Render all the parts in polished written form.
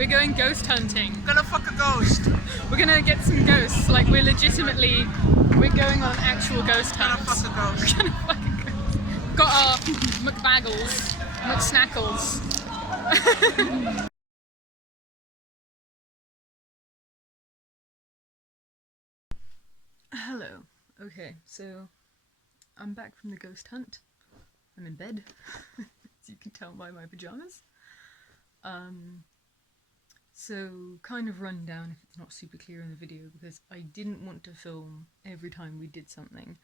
We're going ghost hunting. I'm gonna fuck a ghost. We're gonna get some ghosts. Like we're going on an actual ghost hunt. Gonna fuck a ghost. We're gonna fuck a ghost. We've got our McBaggles, McSnackles. Hello. Okay, so I'm back from the ghost hunt. I'm in bed, as you can tell by my pajamas. So kind of run down if it's not super clear in the video, because I didn't want to film every time we did something,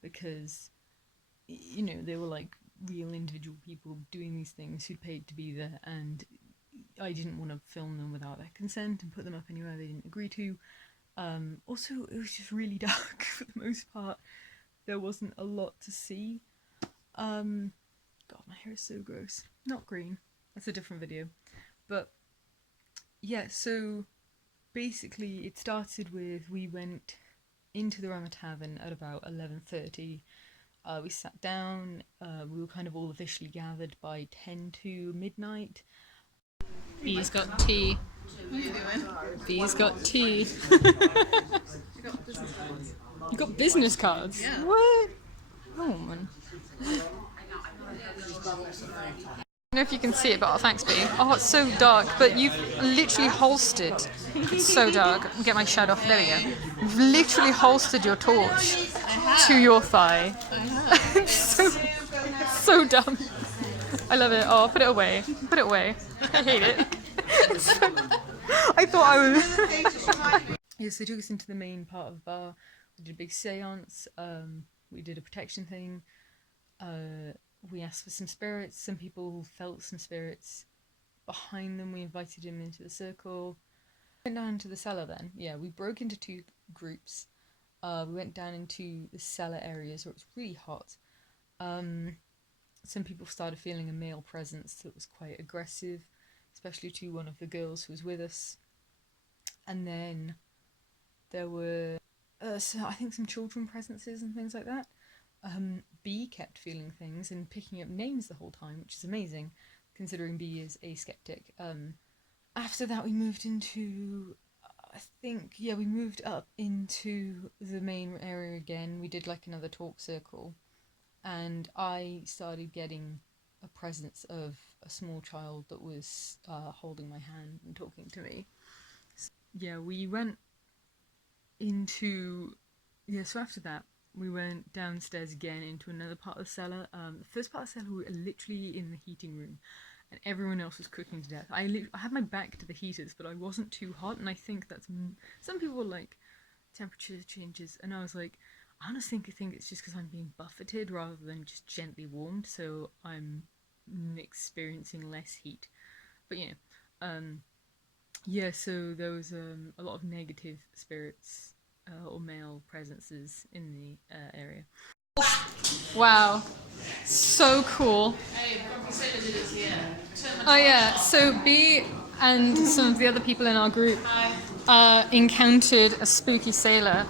because, you know, they were like real individual people doing these things who'd paid to be there, and I didn't want to film them without their consent and put them up anywhere they didn't agree to. Also, it was just really dark for the most part. There wasn't a lot to see. God, my hair is so gross. Not green. That's a different video. But yeah, so basically it started with, we went into the Rummer Tavern at about 11:30. We sat down. We were kind of all officially gathered by 10 to midnight. Bee's got tea. What are you doing? Bee's got tea. You got business cards? Yeah. What? Oh man. I don't know if you can see it, but thanks, Bee. Oh, it's so dark, but you've literally holstered. It's so dark. Get my shadow off. There we go. You've literally holstered your torch to your thigh. It's so dumb. I love it. Oh, put it away. Put it away. I hate it. I thought I was. Yeah, so they took us into the main part of the bar. We did a big seance. We did a protection thing. We asked for some spirits. Some people felt some spirits behind them. We invited them into the circle. We went down to the cellar then. Yeah, we broke into two groups. We went down into the cellar areas where it was really hot. Some people started feeling a male presence that was quite aggressive, especially to one of the girls who was with us. And then there were, so I think, some children presences and things like that. B kept feeling things and picking up names the whole time, which is amazing, considering B is a skeptic. After that we moved into, we moved up into the main area again. We did like another talk circle, and I started getting a presence of a small child that was holding my hand and talking to me. So, yeah, we went into, so after that we went downstairs again into another part of the cellar. The first part of the cellar, we were literally in the heating room and everyone else was cooking to death. I had my back to the heaters, but I wasn't too hot, and I think that's, some people were like, temperature changes, and I was like, I honestly think it's just because I'm being buffeted rather than just gently warmed, so I'm experiencing less heat. But you know, yeah, so there was a lot of negative spirits or male presences in the area. Wow, so cool. Oh yeah, so B and some of the other people in our group encountered a spooky sailor.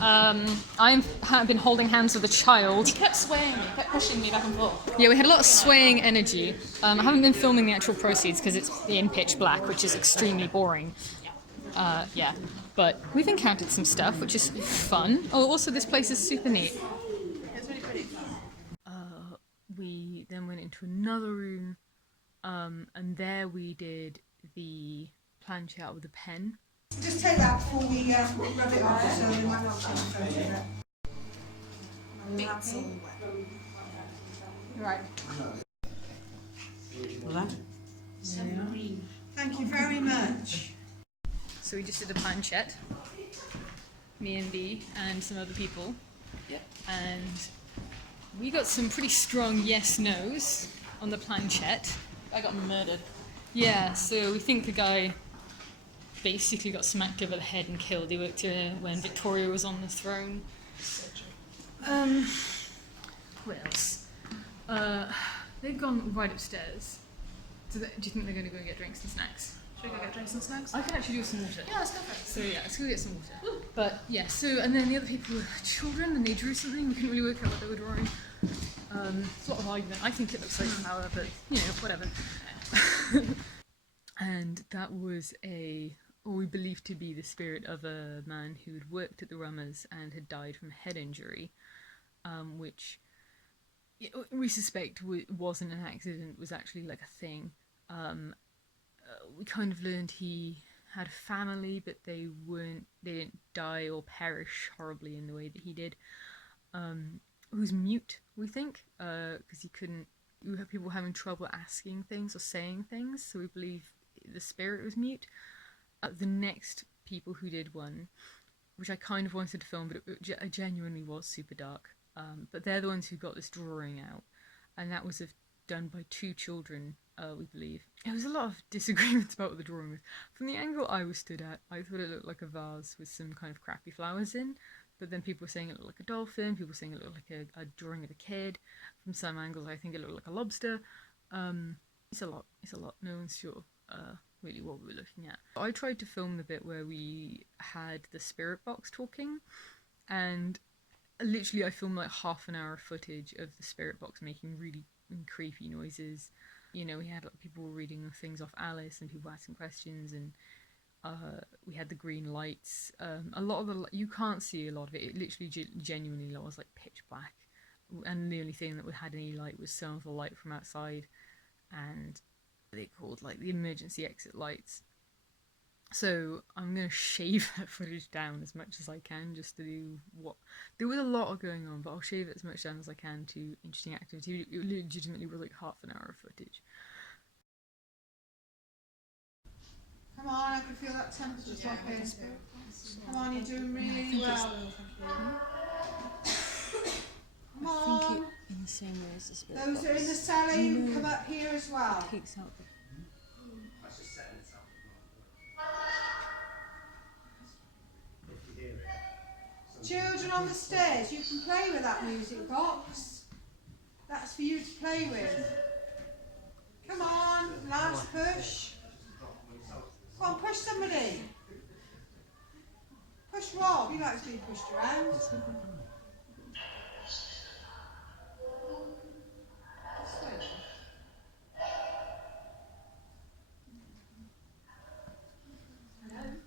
I have been holding hands with a child. He kept swaying me, kept pushing me back and forth. Yeah, we had a lot of swaying energy. I haven't been filming the actual proceeds because it's in pitch black, which is extremely boring. Yeah, but we've encountered some stuff, which is fun. Oh, also this place is super neat. It's really pretty. We then went into another room, and there we did the planchette with a pen. Just take that before we rub it off, so we might not take a photo of it. That's all wet. Right. Thank you very much. So we just did a planchette, me and B and some other people. Yeah. And we got some pretty strong yes-nos on the planchette. I got murdered. Yeah, so we think the guy basically got smacked over the head and killed. He worked here when Victoria was on the throne. What else? They've gone right upstairs. Do you think they're going to go and get drinks and snacks? Should we go get drinks and snacks? I can actually do with some water. Yeah, let's go for it. So yeah, let's go get some water. But yeah, so, and then the other people were children and they drew something. We couldn't really work out what they were drawing. It's a lot of argument. I think it looks like flower, but you know, whatever. and that was or we believed to be the spirit of a man who had worked at the Rummers and had died from a head injury, which we suspect wasn't an accident, was actually like a thing. We kind of learned he had a family, but they didn't die or perish horribly in the way that he did. Who's mute, we think, because he couldn't. We have people having trouble asking things or saying things, so we believe the spirit was mute. The next people who did one, which I kind of wanted to film, but it genuinely was super dark. But they're the ones who got this drawing out, and that was done by two children, we believe. There was a lot of disagreements about what the drawing was. From the angle I was stood at, I thought it looked like a vase with some kind of crappy flowers in, but then people were saying it looked like a dolphin, people were saying it looked like a drawing of a kid. From some angles I think it looked like a lobster. It's a lot. No one's sure really what we were looking at. I tried to film the bit where we had the spirit box talking, and literally I filmed like half an hour of footage of the spirit box making really creepy noises. You know, we had like, people reading things off Alice and people asking questions, and we had the green lights. A lot of you can't see a lot of it. It literally genuinely was like pitch black, and the only thing that had any light was some of the light from outside, and they called like the emergency exit lights. So I'm going to shave that footage down as much as I can, just to do what... There was a lot going on, but I'll shave it as much down as I can to interesting activity. It legitimately was like half an hour of footage. Come on, I can feel that temperature dropping. Come on, you're doing really well. Come on. I think it in the same way as the spirit Those box. that are in the cellar, you can come up here as well. Peeks out the... Children on the stairs, you can play with that music box. That's for you to play with. Come on, last push. Come on, push somebody. Push Rob, he likes being pushed around.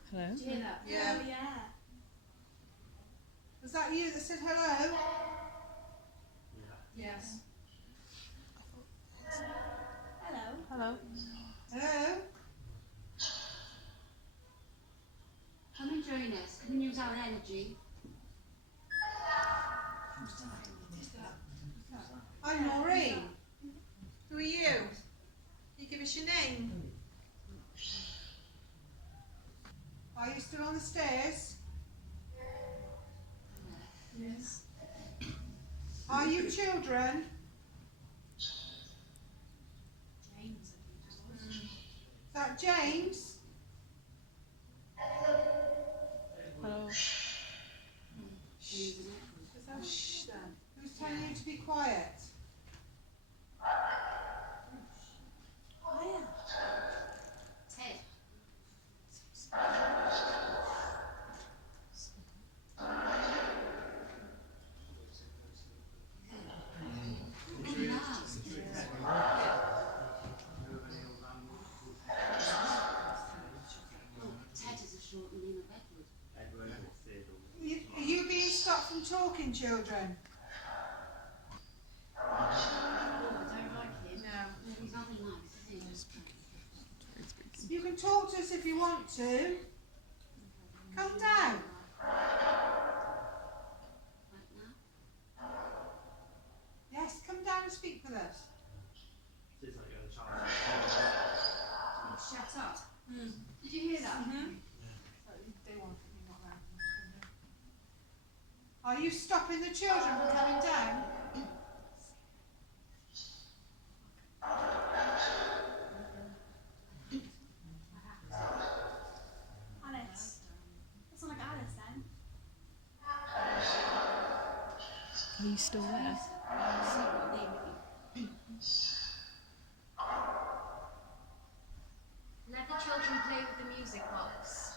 Hello? Did you hear that? Yeah. Oh, yeah. Was that you that said hello? Yes. Hello. Hello. Hello? Come and join us. Come and use our energy. I'm Maureen. Who are you? You give us your name. Are you still on the stairs? Yes. Are you children? James. Is that James? Hello. Shh then. Who's telling you to be quiet? Ted. Ted is a short name of Edward. Are you being stopped from talking, children? Oh, I don't like him. No. He's not very nice, is he? You can talk to us if you want to. Come down. Right now? Yes, come down and speak with us. Shut up. Did you hear that? They want me not around. Are you stopping the children from coming down? Alice. That's not like Alice then. Are you still there? Let the children play with the music box.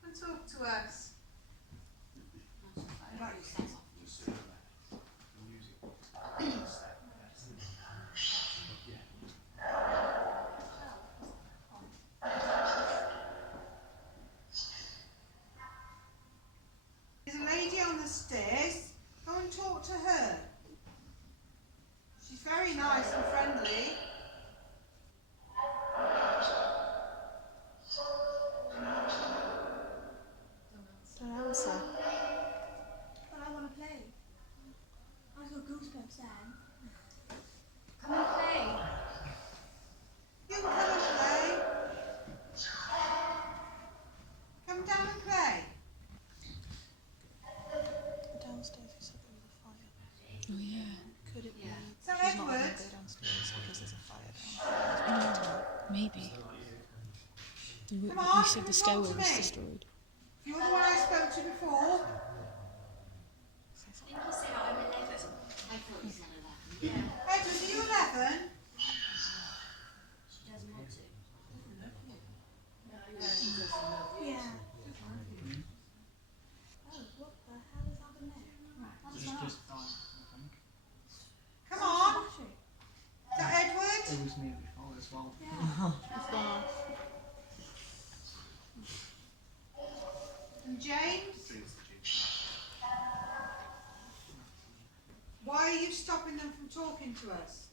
Come and talk to us. Maybe. We Come on, said come the and stairwell talk to was me. destroyed. You're the one I spoke to before. Didn't you say I'm 11? I thought you said 11. Edward, are you 11? She doesn't want to. Yeah. Come on. Is that Edward? It was me before as well. And James? Why are you stopping them from talking to us?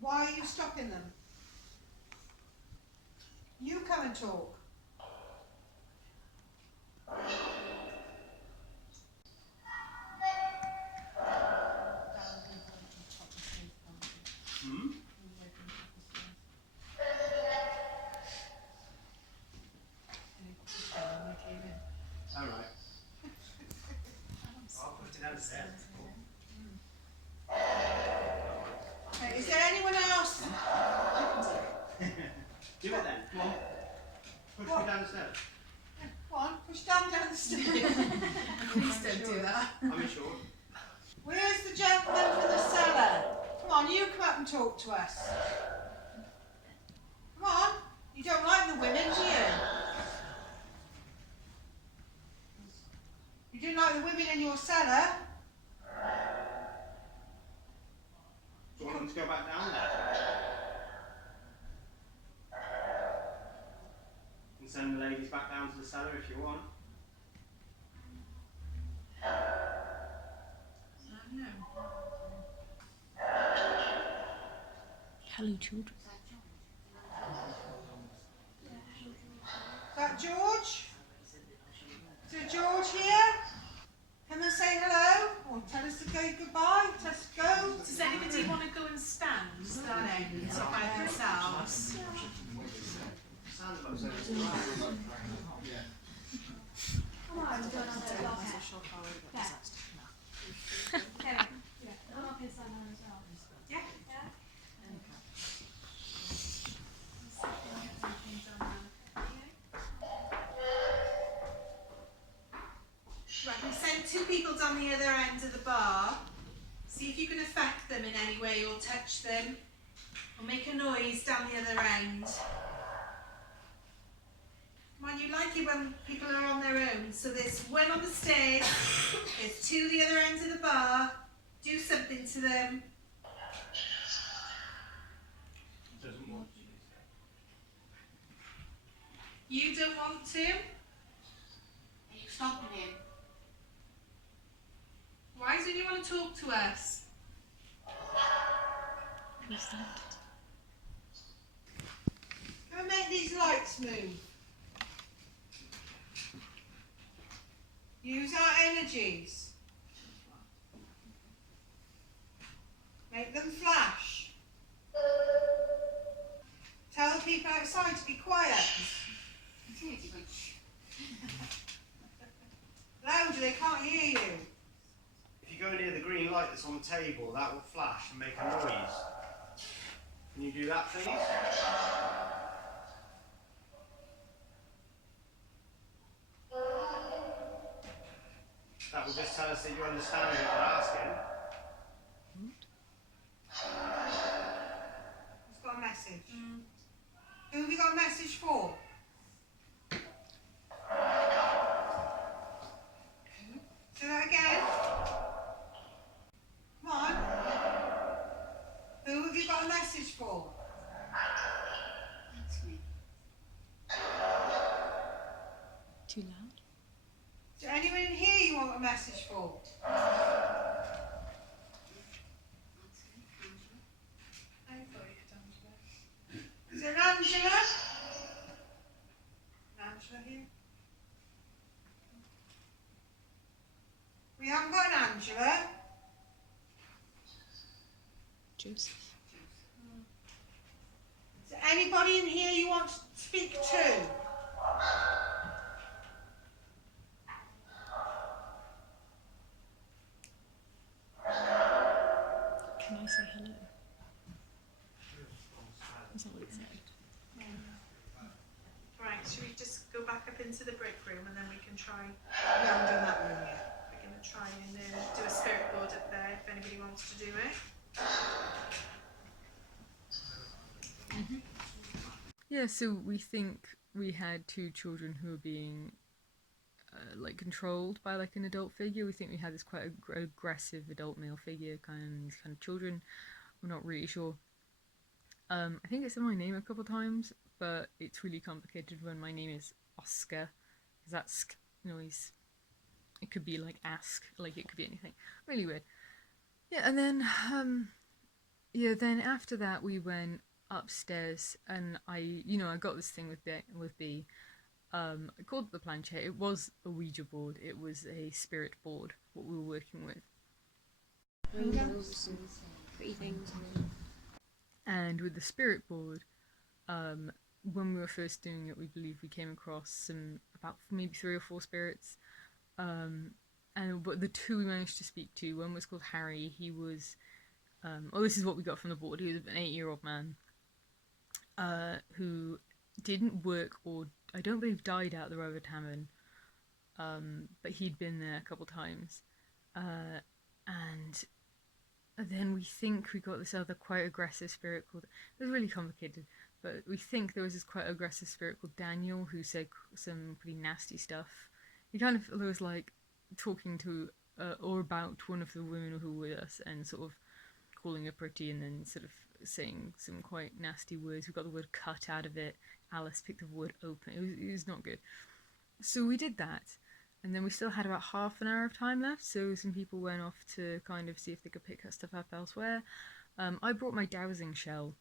Why are you stopping them? You come and talk. Alright. I'll put it downstairs. Okay, is there anyone else? Do it then, come on. Push What? me downstairs. Go on, push Dan down the stairs. Please don't do that. I'm insured. Where's the gentleman from the cellar? Come on, you come up and talk to us. Come on. You don't like the women, do you? You didn't like the women in your cellar? Do you want them to go back down there? And send the ladies back down to the cellar if you want. No. Hello, children. Is that George? Is there George here? Come and say hello. Or tell us to go goodbye. Tell us to go. Does anybody want to go and stand by themselves? Right, we send two people down the other end of the bar. See if you can affect them in any way or touch them. Or make a noise down the other end. Come on, you like it when people are on their own. So there's one on the stairs, there's two the other end of the bar. Do something to them. Doesn't want to. You don't want to? Are you stopping him? Why don't you want to talk to us? Who's that? Come and make these lights move. Use our energies. Make them flash. Tell the people outside to be quiet. Louder, they can't hear you. If you go near the green light that's on the table, that will flash and make a noise. Can you do that, please? That will just tell us that you understand what we're asking. It's got a message. Who have we got a message for? Say that again. Come on. Who have you got a message for? That's me. Too loud? Is there anyone in here you want a message for? Is there an Angela? An Angela here? We haven't got an Angela. Joseph. Is there anybody in here you want to speak to? Can I say hello? That's not what it said. Right, should we just go back up into the break room and then we can try. We haven't done that room yet. We're going to try and do a spirit board up there if anybody wants to do it. Yeah, so we think we had two children who were being like controlled by like an adult figure. We think we had this quite aggressive adult male figure, these kind of children. We're not really sure. I think it said my name a couple times, but it's really complicated when my name is Oscar, because that sk noise. It could be like ask, like it could be anything. Really weird. Yeah, and then then after that we went upstairs, and I got this thing with B. I called it the planchette. It was a Ouija board. It was a spirit board, what we were working with. Pretty things. And with the spirit board, when we were first doing it, we believe we came across about maybe 3 or 4 spirits. But the 2 we managed to speak to, one was called Harry. He was, this is what we got from the board. He was an 8-year-old man who didn't work, or I don't believe died at the Rummer Tavern, but he'd been there a couple times. And then we think we got this other quite aggressive spirit called, it was really complicated, but we think there was this quite aggressive spirit called Daniel who said some pretty nasty stuff. He kind of was like talking to or about one of the women who were with us and sort of calling her pretty, and then sort of saying some quite nasty words. We got the word cut out of it. Alice picked the word open. It was not good. So we did that. And then we still had about half an hour of time left, so some people went off to kind of see if they could pick that stuff up elsewhere. I brought my dowsing shell,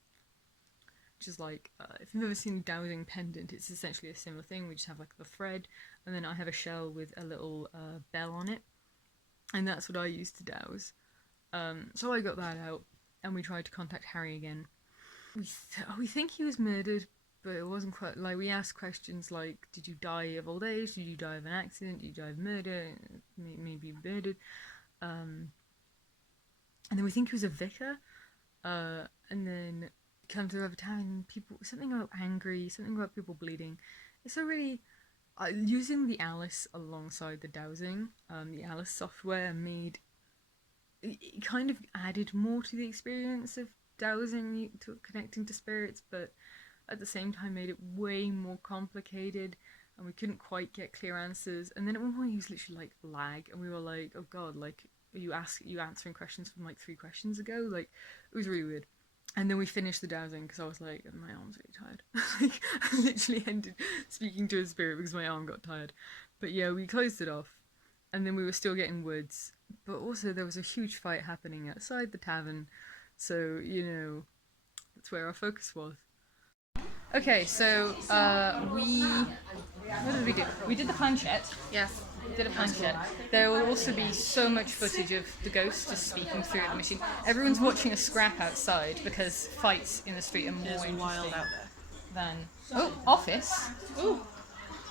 which is like, if you've ever seen a dowsing pendant, it's essentially a similar thing. We just have like the thread, and then I have a shell with a little bell on it, and that's what I use to douse. So I got that out, and we tried to contact Harry again. We think he was murdered, but it wasn't quite, like, we asked questions like, did you die of old age, did you die of an accident, did you die of murder, maybe murdered, and then we think he was a vicar, and then come to the Rummer Tavern, people, something about angry, something about people bleeding. So really, using the Alice alongside the dowsing, the Alice software it kind of added more to the experience of dowsing, to connecting to spirits, but at the same time made it way more complicated, and we couldn't quite get clear answers. And then at one point he was literally like lag, and we were like, oh god, like, are you answering questions from like 3 questions ago? Like, it was really weird. And then we finished the dowsing because I was like, my arm's really tired. Like, I literally ended speaking to a spirit because my arm got tired. But yeah, we closed it off, and then we were still getting woods, but also there was a huge fight happening outside the tavern, so that's where our focus was. Okay, so what did we do? We did the planchette. Yes. We did a planchette. There will also be so much footage of the ghost just speaking through the machine. Everyone's watching a scrap outside because fights in the street are more interesting wild out there. than office. Ooh.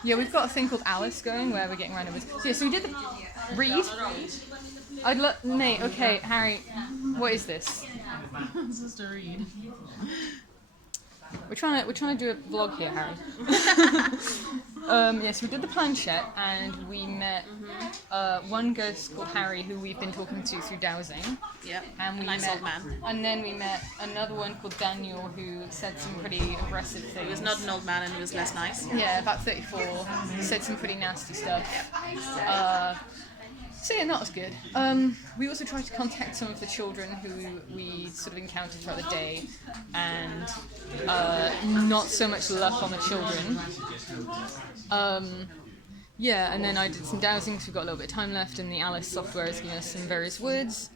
Yeah, we've got a thing called Alice going where we're getting random words. So, yeah, so we did the read. Nate. Okay, Harry. What is this? This is to read. We're trying to do a vlog here, Harry. Yes, we did the planchette, and we met one ghost called Harry, who we've been talking to through dowsing. Yep. And we nice met, old man. And then we met another one called Daniel, who said some pretty aggressive things. He was not an old man, and he was less nice. Yeah, about 34. Said some pretty nasty stuff. So yeah, not as good. We also tried to contact some of the children who we sort of encountered throughout the day, and not so much luck on the children. Yeah, and then I did some dowsing, so we've got a little bit of time left, and the Alice software has given us some various words.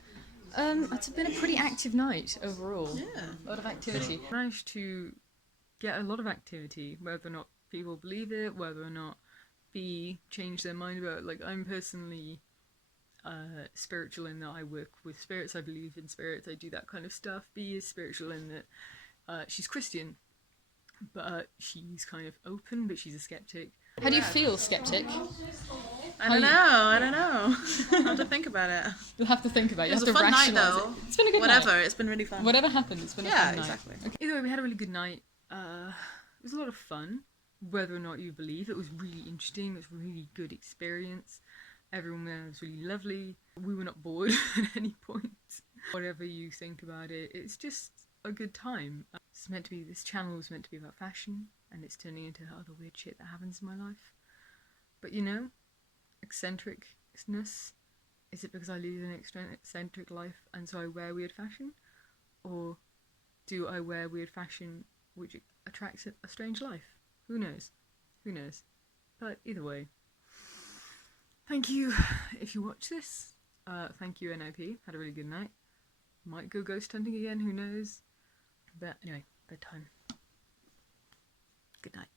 It's been a pretty active night overall. Yeah. A lot of activity. Managed to get a lot of activity, whether or not people believe it, whether or not B change their mind about it. Like, I'm personally spiritual in that I work with spirits, I believe in spirits, I do that kind of stuff. B is spiritual in that she's Christian, but she's kind of open, but she's a skeptic. How do you feel, skeptic? I don't know. I have to think about it. You'll have to think about it. It You was have a to fun night, rationalise though. it. It's been a good Whatever, night. it's been really fun. Whatever happened, it's been a Yeah, fun night. exactly. Okay. Either way, we had a really good night. It was a lot of fun. Whether or not you believe, it was really interesting. It was a really good experience. Everyone there was really lovely. We were not bored at any point. Whatever you think about it, it's just a good time. This channel was meant to be about fashion, and it's turning into other weird shit that happens in my life. But you know, eccentricness, is it because I lead an eccentric life and so I wear weird fashion? Or do I wear weird fashion which attracts a strange life? Who knows? Who knows? But either way, thank you if you watch this. Thank you, N.I.P. Had a really good night. Might go ghost hunting again, who knows? But anyway, bedtime. Good night.